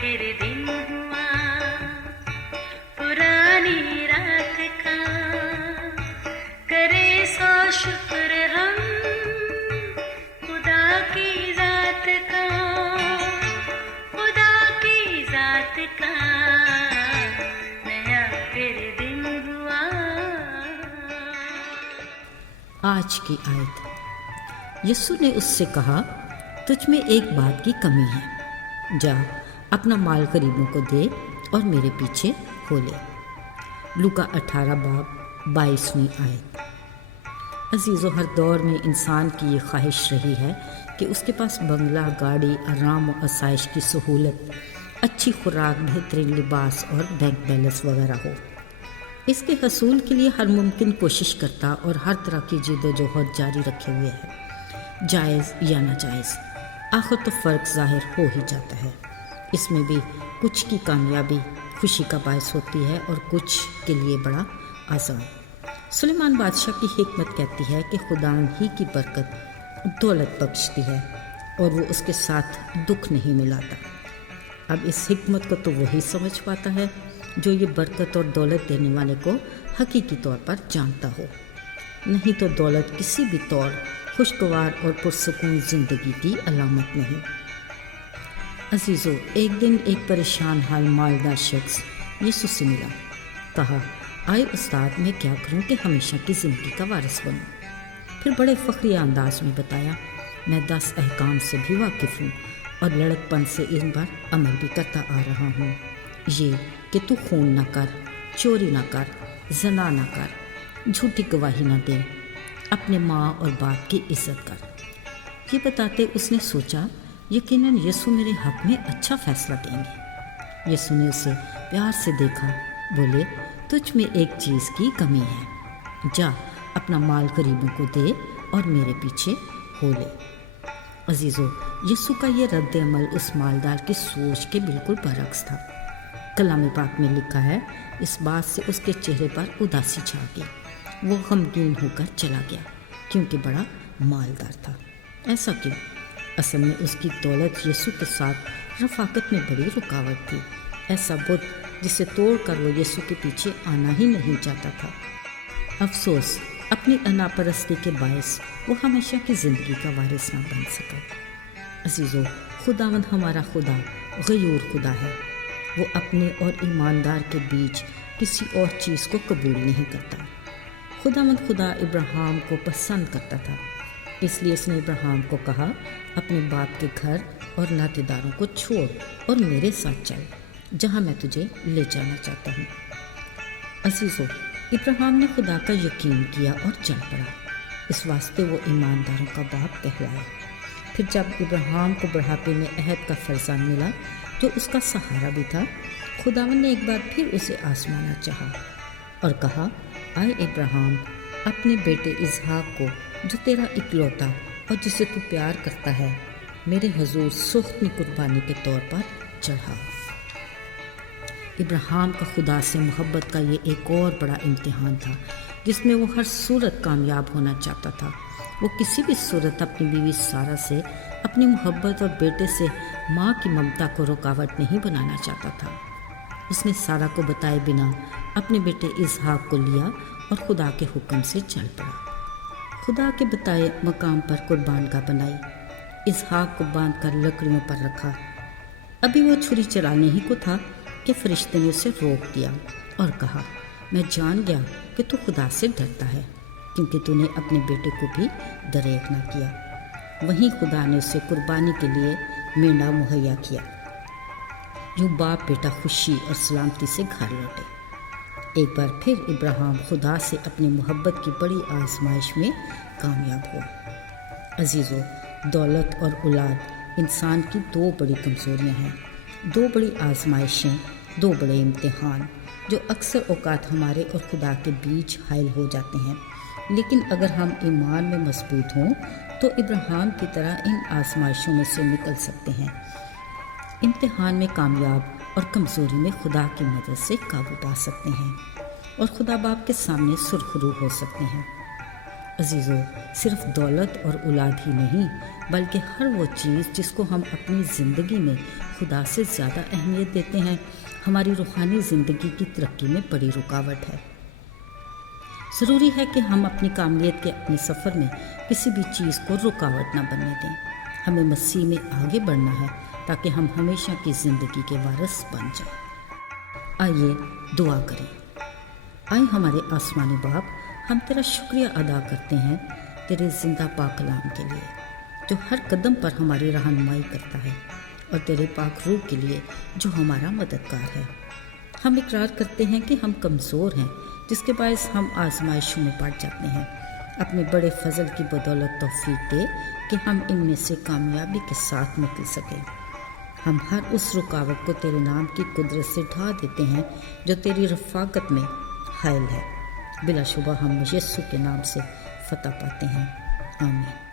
फिर दिन हुआ पुरानी रात का, करे सो शुक्र हम खुदा की जात का, खुदा की जात का, नया फिर दिन हुआ। आज की आयत। यीशु ने उससे कहा, तुझ में एक बात की कमी है, जा अपना माल गरीबों को दे और मेरे पीछे हो ले। लूका 18 बाब 22वीं आयत। अजीज़ों, हर दौर में इंसान की ये ख्वाहिश रही है कि उसके पास बंगला, गाड़ी, आराम और आसाइश की सहूलत, अच्छी खुराक, बेहतरीन लिबास और बैंक बैलेंस वगैरह हो। इसके हसूल के लिए हर मुमकिन कोशिश करता और हर तरह की जिद्दोजहद जारी रखे हुए है, जायज़ या नाजायज़। आखिर तो फ़र्क ज़ाहिर हो ही जाता है। इसमें भी कुछ की कामयाबी खुशी का बायस होती है और कुछ के लिए बड़ा आसान। सुलेमान बादशाह की हिकमत कहती है कि खुदा ही की बरकत दौलत बख्शती है और वो उसके साथ दुख नहीं मिलाता। अब इस हिकमत को तो वही समझ पाता है जो ये बरकत और दौलत देने वाले को हकीकी तौर पर जानता हो, नहीं तो दौलत किसी भी तौर खुशगवार और पुरसुकून ज़िंदगी की अलामत नहीं। अजीज़ों, एक दिन एक परेशान हाल मालदार शख्स यीशु से मिला। कहा, आए उस्ताद, मैं क्या करूं कि हमेशा की ज़िंदगी का वारिस बनूं। फिर बड़े फ़ख्री अंदाज में बताया, मैं 10 अहकाम से भी वाकिफ़ हूँ और लड़कपन से इन पर अमल भी करता आ रहा हूँ। ये कि तू खून न कर, चोरी न कर, ज़ना न कर, झूठी गवाही न दे, अपने माँ और बाप की इज़्ज़त कर। ये बताते उसने सोचा, यकीनन यीशु मेरे हक़ में अच्छा फ़ैसला देंगे। यीशु ने उसे प्यार से देखा, बोले, तुझ में एक चीज़ की कमी है, जा अपना माल गरीबों को दे और मेरे पीछे हो ले। अजीज़ों, यीशु का ये रद्द अमल उस मालदार की सोच के बिल्कुल बरअक्स था। कलाम पाक में लिखा है, इस बात से उसके चेहरे पर उदासी छा गई। वो गमगीन होकर चला गया क्योंकि बड़ा मालदार था। ऐसा क्यों? असल में उसकी दौलत यीशु के साथ रफ़ाकत में बड़ी रुकावट थी। ऐसा बुत जिसे तोड़कर वो यीशु के पीछे आना ही नहीं चाहता था। अफसोस, अपनी अनापरस्ती के बायस वो हमेशा की ज़िंदगी का वारिस ना बन सका। अजीज़ों, खुदावंद हमारा खुदा गयूर खुदा है। वो अपने और ईमानदार के बीच किसी और चीज़ को कबूल नहीं करता। खुदावंद खुदा इब्राहिम को पसंद करता था, इसलिए उसने इब्राहिम को कहा, अपने बाप के घर और नातेदारों को छोड़ और मेरे साथ चल, जहाँ मैं तुझे ले जाना चाहता हूँ। अजीज़ों, इब्राहिम ने खुदा का यकीन किया और चल पड़ा। इस वास्ते वो ईमानदारों का बाप कहलाया। फिर जब इब्राहिम को बुढ़ापे में अहद का फरजान मिला जो उसका सहारा भी था, खुदावन ने एक बार फिर उसे आजमाना चाहा और कहा, आए इब्राहिम, अपने बेटे इसहाक को जो तेरा इकलौता और जिसे तू प्यार करता है, मेरे हजूर सुख्त में कुर्बानी के तौर पर चढ़ा। इब्राहिम का खुदा से मोहब्बत का ये एक और बड़ा इम्तिहान था जिसमें वो हर सूरत कामयाब होना चाहता था। वो किसी भी सूरत अपनी बीवी सारा से अपनी मोहब्बत और बेटे से माँ की ममता को रुकावट नहीं बनाना चाहता था। उसने सारा को बताए बिना अपने बेटे इसहाक को लिया और खुदा के हुक्म से चल पड़ा। खुदा के बताए मकाम पर कुर्बानगाह बनाई, इसहाक को बांधकर लकड़ियों पर रखा। अभी वो छुरी चलाने ही को था कि फरिश्ते ने उसे रोक दिया और कहा, मैं जान गया कि तू खुदा से डरता है, क्योंकि तूने अपने बेटे को भी दरेक न किया। वहीं खुदा ने उसे कुर्बानी के लिए मेंढा मुहैया किया। यूं बाप बेटा खुशी और सलामती से घर लौटे। एक बार फिर इब्राहिम खुदा से अपनी मोहब्बत की बड़ी आजमाइश में कामयाब हुआ। अजीज़ों, दौलत और औलाद इंसान की दो बड़ी कमज़ोरियाँ हैं, दो बड़ी आजमाइशें, दो बड़े इम्तिहान जो अक्सर औकात हमारे और खुदा के बीच हायल हो जाते हैं। लेकिन अगर हम ईमान में मजबूत हों तो इब्राहिम की तरह इन आजमाइशों में से निकल सकते हैं। इम्तिहान में कामयाब और कमज़ोरी में खुदा की मदद से काबू पा सकते हैं और खुदा बाप के सामने सुरखरू हो सकते हैं। عزیزو، صرف دولت اور اولاد ہی نہیں بلکہ ہر وہ چیز جس کو ہم اپنی زندگی میں خدا سے زیادہ اہمیت دیتے ہیں ہماری روحانی زندگی کی ترقی میں بڑی رکاوٹ ہے۔ ضروری ہے کہ ہم اپنی کاملیت کے اپنے سفر میں کسی بھی چیز کو رکاوٹ نہ بننے دیں۔ ہمیں مسیح میں آگے بڑھنا ہے تاکہ ہم ہمیشہ کی زندگی کے وارث بن جائیں۔ آئیے دعا کریں۔ آئے ہمارے آسمانی باپ، ہم تیرا شکریہ ادا کرتے ہیں تیرے زندہ پاک کلام کے لیے جو ہر قدم پر ہماری رہنمائی کرتا ہے، اور تیرے پاک روح کے لیے جو ہمارا مددگار ہے۔ ہم اقرار کرتے ہیں کہ ہم کمزور ہیں، جس کے باعث ہم آزمائشوں میں پڑ جاتے ہیں۔ اپنے بڑے فضل کی بدولت توفیق دے کہ ہم ان میں سے کامیابی کے ساتھ نکل سکیں۔ ہم ہر اس رکاوٹ کو تیرے نام کی قدرت سے ڈھا دیتے ہیں جو تیری رفاقت میں حائل ہے۔ بلا شبہ ہم یسوع کے نام سے فتح پاتے ہیں، آمین۔